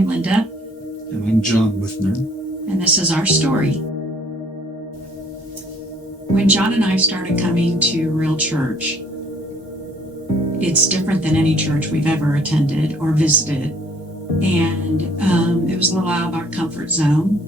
I'm Linda. And I'm John Withner. And this is our story. When John and I started coming to Real Church, it's different than any church we've ever attended or visited. And it was a little out of our comfort zone,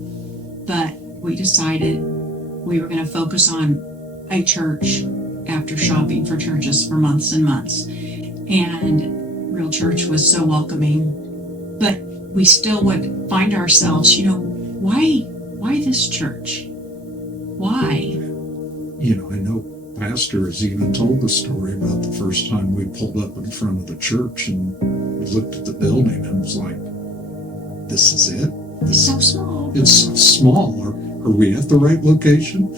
but we decided we were going to focus on a church after shopping for churches for months and months. And Real Church was so welcoming, but we still would find ourselves, why this church? Why? I know Pastor has even told the story about the first time we pulled up in front of the church and we looked at the building and was like, this is it? It's so small. It's so small. Are we at the right location?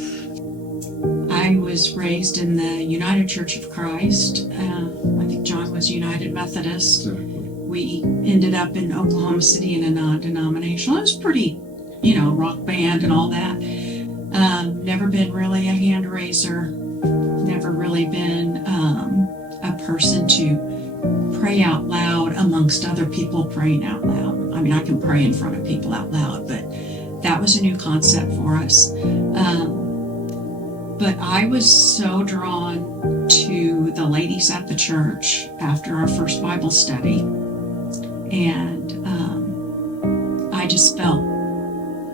I was raised in the United Church of Christ. I think John was United Methodist. Exactly. We ended up in Oklahoma City in a non-denominational. It was pretty, rock band and all that. Never been really a hand raiser. Never really been a person to pray out loud amongst other people praying out loud. I mean, I can pray in front of people out loud, but that was a new concept for us. But I was so drawn to the ladies at the church after our first Bible study. And I just felt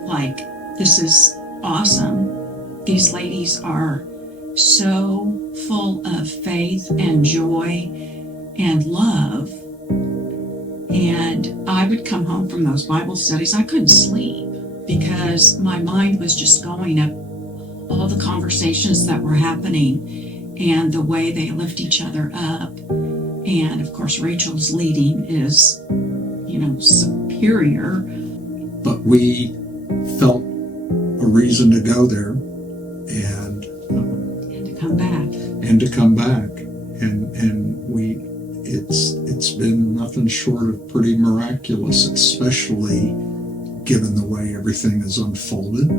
like this is awesome. These ladies are so full of faith and joy and love. And I would come home from those Bible studies. I couldn't sleep because my mind was just going up all the conversations that were happening and the way they lift each other up. And of course, Rachel's leading is, superior. But we felt a reason to go there and to come back. And it's been nothing short of pretty miraculous, especially given the way everything has unfolded.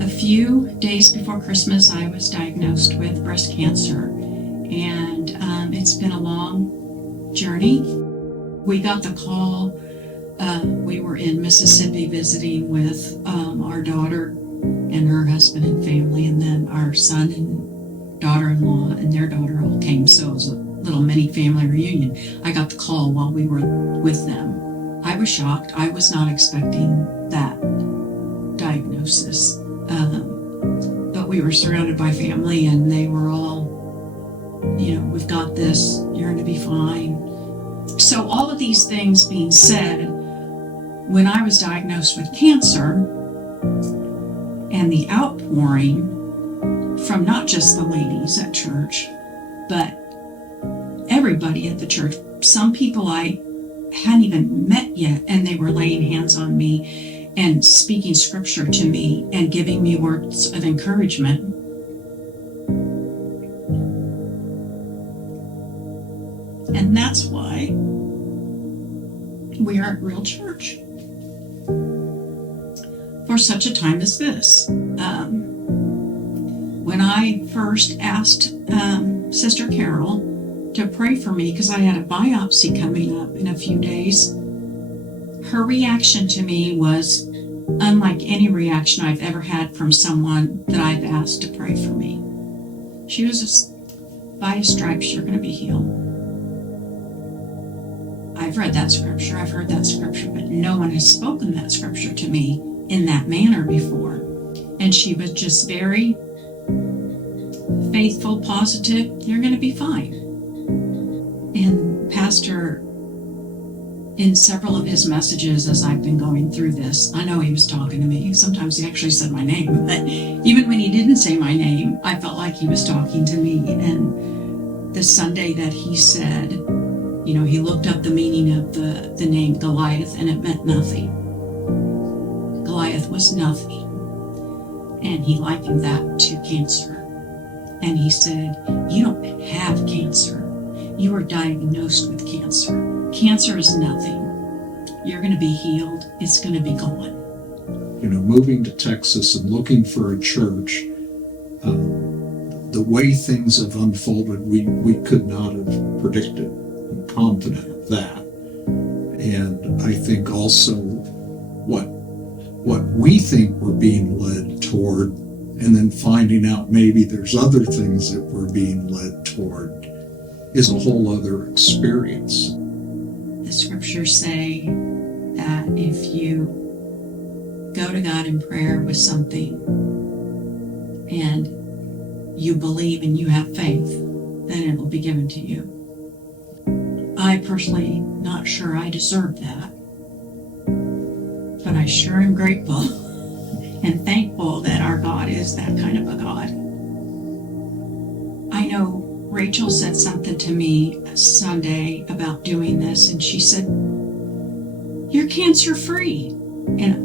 A few days before Christmas, I was diagnosed with breast cancer, and it's been a long journey. We got the call. We were in Mississippi visiting with our daughter and her husband and family, and then our son and daughter-in-law and their daughter all came, so it was a little mini family reunion. I got the call while we were with them. I was shocked. I was not expecting that diagnosis. But we were surrounded by family and they were all, we've got this, you're going to be fine. So all of these things being said, when I was diagnosed with cancer and the outpouring from not just the ladies at church, but everybody at the church, some people I hadn't even met yet, and they were laying hands on me and speaking scripture to me and giving me words of encouragement. And that's why we are at Real Church for such a time as this. When I first asked Sister Carol to pray for me because I had a biopsy coming up in a few days, her reaction to me was unlike any reaction I've ever had from someone that I've asked to pray for me. She was just, by his stripes, you're going to be healed. I've read that scripture, I've heard that scripture, but no one has spoken that scripture to me in that manner before. And she was just very faithful, positive, you're going to be fine. And Pastor, in several of his messages as I've been going through this, I know he was talking to me. Sometimes he actually said my name, but even when he didn't say my name, I felt like he was talking to me. And the Sunday that he said, he looked up the meaning of the name Goliath, and it meant nothing. Goliath was nothing. And he likened that to cancer. And he said, you don't have cancer. You were diagnosed with cancer. Cancer is nothing. You're going to be healed. It's going to be gone. Moving to Texas and looking for a church, the way things have unfolded, we could not have predicted. I'm confident of that. And I think also what we think we're being led toward, and then finding out maybe there's other things that we're being led toward, is a whole other experience. The scriptures say that if you go to God in prayer with something and you believe and you have faith, then it will be given to you. I personally not sure I deserve that, but I sure am grateful and thankful that our God is that kind of a God. I know Rachel said something to me Sunday about doing this, and she said, "You're cancer free." And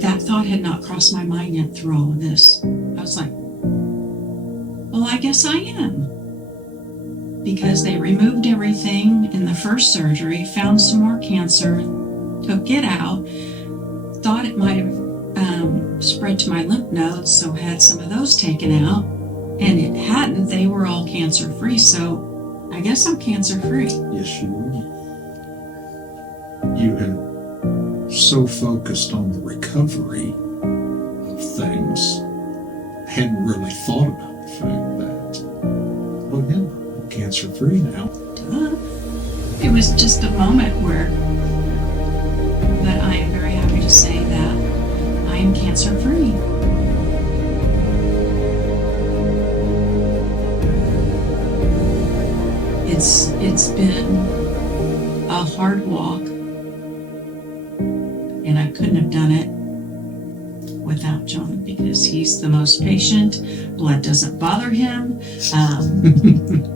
that thought had not crossed my mind yet through all of this. I was like, well, I guess I am. Because they removed everything in the first surgery, found some more cancer, took it out, thought it might have spread to my lymph nodes, so had some of those taken out, and it hadn't. They were all cancer free, so I guess I'm cancer free. Yes, you were. You had so focused on the recovery of things, hadn't really thought about the fact that, oh yeah, I'm cancer free now. Duh. It was just a moment but I am very happy to say that I am cancer free. It's been a hard walk, and I couldn't have done it without John, because he's the most patient. Blood doesn't bother him.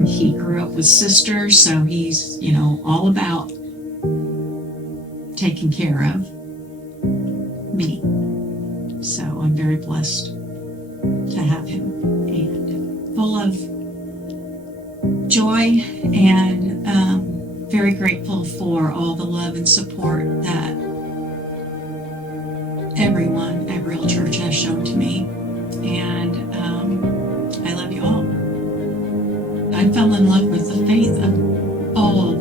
He grew up with sisters, so he's, all about taking care of me. So I'm very blessed to have him, and full of joy, and very grateful for all the love and support that everyone at Real Church has shown to me, and I love you all. I fell in love with the faith of all